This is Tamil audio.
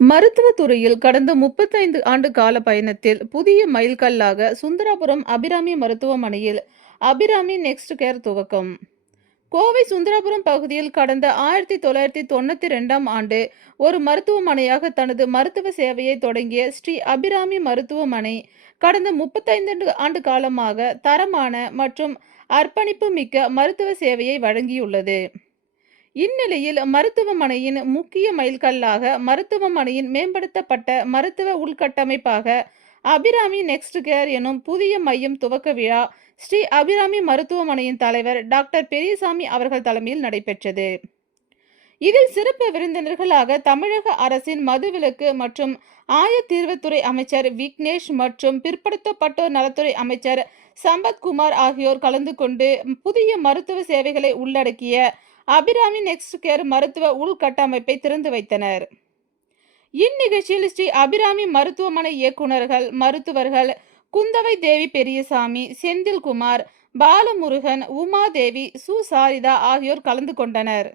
மருத்துவத் துறையில் கடந்த 35 ஆண்டு கால பயணத்தில் புதிய மைல்கல்லாக சுந்தராபுரம் அபிராமி மருத்துவமனையில் அபிராமி நெக்ஸ்ட் கேர் துவக்கம். கோவை சுந்தராபுரம் பகுதியில் கடந்த 1992ஆம் ஆண்டு ஒரு மருத்துவமனையாக தனது மருத்துவ சேவையை தொடங்கிய ஸ்ரீ அபிராமி மருத்துவமனை கடந்த 35 ஆண்டு காலமாக தரமான மற்றும் அர்ப்பணிப்பு மிக்க மருத்துவ சேவையை வழங்கியுள்ளது. இந்நிலையில் மருத்துவமனையின் முக்கிய மைல்கல்லாக மருத்துவமனையின் மேம்படுத்தப்பட்ட மருத்துவ உள்கட்டமைப்பாக அபிராமி நெக்ஸ்ட் கேர் எனும் புதிய மையம் துவக்க விழா ஸ்ரீ அபிராமி மருத்துவமனையின் தலைவர் டாக்டர் பெரியசாமி அவர்கள் தலைமையில் நடைபெற்றது. இதில் சிறப்பு விருந்தினர்களாக தமிழக அரசின் மதுவிலக்கு மற்றும் ஆயத்தீர்வுத்துறை அமைச்சர் விக்னேஷ் மற்றும் பிற்படுத்தப்பட்டோர் நலத்துறை அமைச்சர் சம்பத்குமார் ஆகியோர் கலந்து கொண்டு புதிய மருத்துவ சேவைகளை உள்ளடக்கிய அபிராமி நெக்ஸ்ட் கேர் மருத்துவ உள்கட்டமைப்பை திறந்து வைத்தனர். இந்நிகழ்ச்சியில் ஸ்ரீ அபிராமி மருத்துவமனை இயக்குநர்கள் மருத்துவர்கள் குந்தவை தேவி பெரியசாமி, செந்தில்குமார், பாலமுருகன், உமாதேவி, சுசாரிதா ஆகியோர் கலந்து கொண்டனர்.